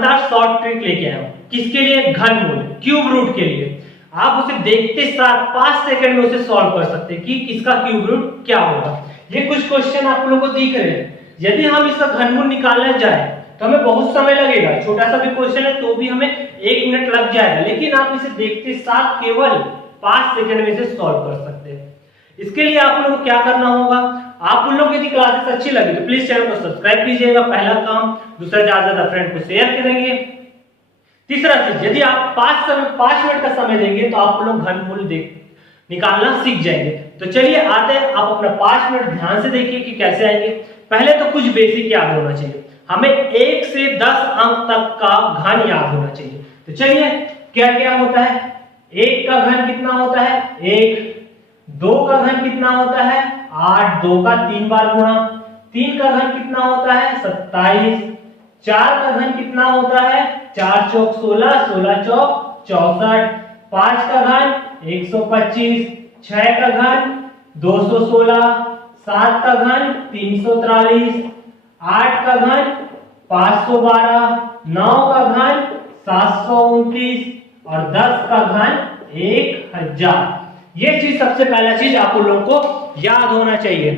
शानदार short trick लेके आया हूं। किसके लिए? घनमूल क्यूब रूट के लिए। आप उसे देखते साथ 5 सेकंड में उसे सॉल्व कर सकते हैं कि इसका क्यूब रूट क्या होगा। ये कुछ क्वेश्चन आप लोगों को दिख रहे हैं। यदि हम इसका घनमूल निकालना जाए तो हमें बहुत समय लगेगा। छोटा सा भी क्वेश्चन है तो भी हमें 1 मिनट लग जाएगा, लेकिन आप इसे देखते साथ केवल 5 सेकंड में इसे सॉल्व कर सकते हैं। इसके लिए आप लोगों को क्या करना होगा, आप उन लोगों की यदि क्लासेस अच्छी लगी तो प्लीज चैनल को सब्सक्राइब कीजिएगा, पहला काम। दूसरा, ज्यादा फ्रेंड को शेयर करेंगे। तीसरा चीज, यदि आप 5 मिनट का समय देंगे तो आप लोग घनमूल निकालना सीख जाएंगे। तो चलिए आते हैं, आप अपना 5 मिनट ध्यान से देखिए कि कैसे आएंगे। पहले तो कुछ बेसिक याद होना चाहिए, हमें 1 से 10 अंक तक का घन याद होना चाहिए। तो चलिए, क्या क्या होता है? 1 का घन कितना होता है? 1। 2 का घन कितना होता है? 8, 2 का 3 बार गुणा। 3 का घन कितना होता है? 27। 4 का घन कितना होता है? 4 चौक 16, 16 चौक 64। 5 का घन 125। 6 का घन 216। 7 का घन 343। 8 का घन 512। 9 का घन 729 और 10 का घन 1000। ये चीज सबसे पहला चीज आप लोगों को याद होना चाहिए।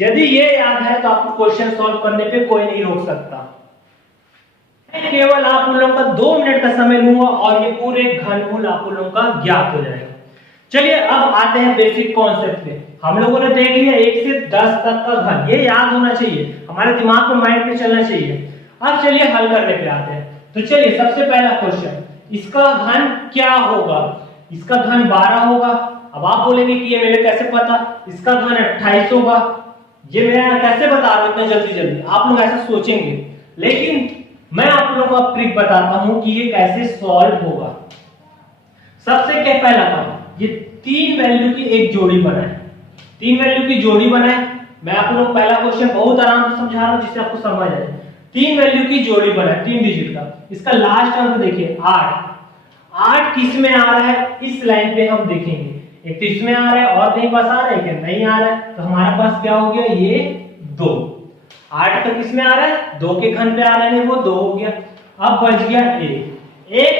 यदि ये याद है तो आपको क्वेश्चन सॉल्व करने पे कोई नहीं रोक सकता। केवल आप उन लोगों का 2 मिनट का समय लूंगा और ये पूरे घनमूल आप लोगों का ज्ञात हो जाएगा। चलिए अब आते हैं बेसिक कॉन्सेप्ट पे। हम लोगों ने देख लिया 1 से 10 तक का घन, ये याद होना चाहिए, हमारे दिमाग में माइंड में चलना चाहिए। अब चलिए हल करने पे आते हैं। तो चलिए सबसे पहला क्वेश्चन, इसका घन क्या होगा? इसका घन 12 होगा। अब आप बोलेंगे कि ये मेरे कैसे पता? इसका घन 28 होगा। ये मैं कैसे बता रहा हूं इतना जल्दी जल्दी? आप लोग ऐसा सोचेंगे, लेकिन मैं आप लोगों को ट्रिक बताता हूं कि ये कैसे सॉल्व होगा। सबसे क्या पहला काम, ये 3 वैल्यू की एक जोड़ी बनाए। 3 वैल्यू की जोड़ी बनाए। मैं आप लोगों को पहला क्वेश्चन बहुत आराम से समझा रहा हूं जिससे आपको समझ आए। 3 वैल्यू की जोड़ी बनाए, 3 डिजिट का। इसका लास्ट अंक देखिए 8। 8 किस में आ रहा है? इस लाइन पे हम देखेंगे। एक तो इसमें आ रहा है और कहीं पास आ रहा है क्या? नहीं आ रहा है। तो हमारे पास क्या हो गया? ये 2। 8 तो किस में आ रहा है? 2 के घन पे आ रहा है, वो 2 हो गया। अब बच गया 1। 1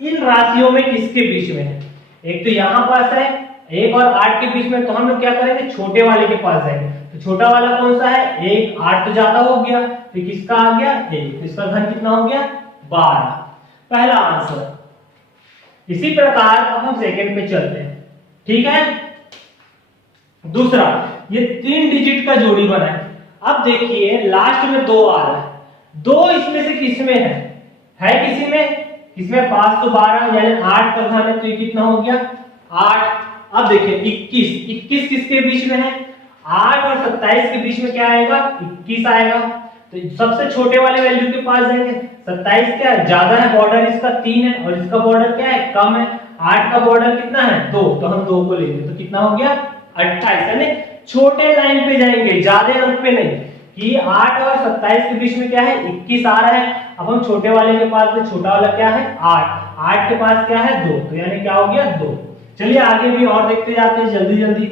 इन राशियों में किसके बीच में है? एक तो यहां पास है, 1 और 8 के बीच में। तो हम लोग क्या करेंगे? छोटे वाले के पास जाएंगे। तो छोटा वाला कौन सा है? 1। 8 तो ज्यादा हो गया, तो किसका आ गया? 1। तो इसका घन कितना हो गया? 12। पहला आंसर। इसी प्रकार अब हम सेकंड पे चलते हैं, ठीक है? दूसरा, ये 3 डिजिट का जोड़ी बना है। अब देखिए लास्ट में 2 आ रहा है। 2 इसमें से किस में है? किसी में? इसमें 512 यानी 8 का घन है, तो ये कितना हो गया? 8। अब देखिए 21। 21 किसके बीच में है? 8 और 27 के बीच में क्या आएगा? 21 आएगा। तो सबसे छोटे वाले वैल्यू के पास जाएंगे। 27 क्या है? ज्यादा है, बॉर्डर इसका 3 है और इसका बॉर्डर क्या है? कम है। 8 का बॉर्डर कितना है? 2। तो हम 2 को लेंगे, तो कितना हो गया? 28। यानी छोटे लाइन पे जाएंगे, ज्यादा अंक पे नहीं। कि 8 और 27 के बीच में क्या है? 21 आ रहा है। अब हम छोटे वाले के पास में, छोटा वाला क्या है? 8। 8 के पास क्या है? 2। तो यानी क्या हो गया? 2। चलिए आगे भी और देखते जाते हैं जल्दी जल्दी।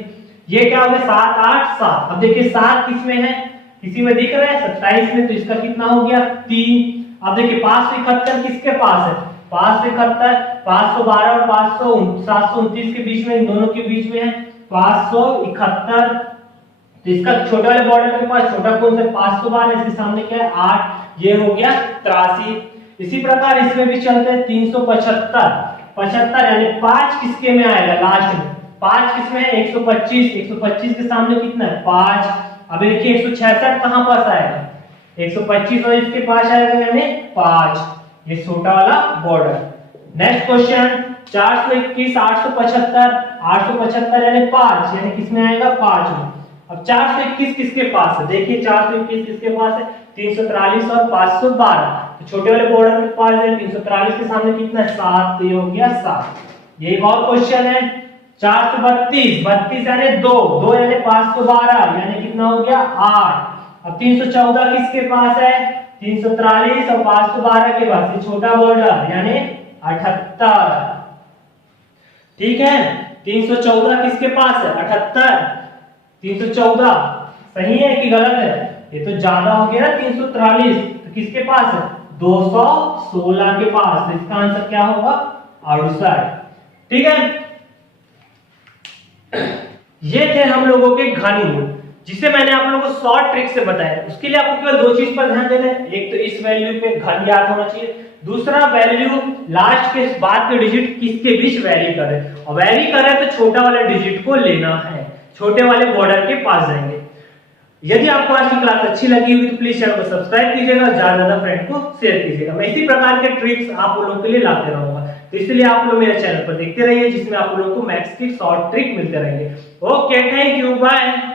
ये क्या हो गया? 7, 8, 7। अब देखिए 7 किस में है? किसी में दिख रहा है? 27 में। तो इसका कितना हो गया? 3। अब देखिए 571 किसके पास है? 571 512 और 729 के बीच में, इन दोनों के बीच में है 571। तो इसका छोटा वाले बॉर्डर के पास छोटा कौन सा? 512। इसके सामने क्या है? 8। ये हो गया 83। इसी प्रकार इसमें भी चलते हैं। 375 75 यानी 5 किसके में आएगा? लास्ट में 5 किस में है? 125। 125 के सामने कितना है? 5। अब देखिए 166 कहां पास आएगा? 125 और इसके पास आएगा यानी 5। ये छोटा वाला बॉर्डर। नेक्स्ट क्वेश्चन 421 875 875 यानी 5, यानी किसमें आएगा? 5 में। अब 421 किसके पास है? देखिए 421 किसके पास है? 343 और 512। तो छोटे वाले बॉर्डर के पास है। 343 के सामने कितना है? 7। तो ये हो गया 7। ये एक और क्वेश्चन है 432 32 यानी 2 2 यानी 512 यानी कितना हो गया? 8। अब 314 किसके पास है? 343 और 512 के पास, ये छोटा बॉर्डर यानी 78। ठीक है, 314 किसके पास है? 78। 314 सही है कि गलत है? ये तो ज्यादा हो गया ना 343, तो किसके पास है? 216 के पास, तो इसका आंसर क्या होगा? आउटसाइड। ठीक है, ये थे हम लोगों के घनमूल, जिसे मैंने आप लोगों को शॉर्ट ट्रिक से बताया। उसके लिए आपको केवल दो चीज पर ध्यान देना है, एक तो इस वैल्यू पे घन ज्ञात होना चाहिए, दूसरा वैल्यू लास्ट के बाद के डिजिट किसके बीच वैरी करे, और वैरी करे तो छोटा वाला डिजिट को लेना है, छोटे वाले बॉर्डर के पास जाएंगे। यदि आपको आज की क्लास अच्छी लगी हुई तो प्लीज चैनल को सब्सक्राइब कीजिएगा, ज्यादा फ्रेंड को शेयर कीजिएगा। मैं इसी प्रकार के ट्रिक्स आप लोगों के लिए लाते रहूंगा, तो इसलिए आप लोग मेरे चैनल पर देखते रहिए, जिसमें आप लोगों को मैथ्स की शॉर्ट ट्रिक मिलते रहेंगे। Okay, thank you, bye.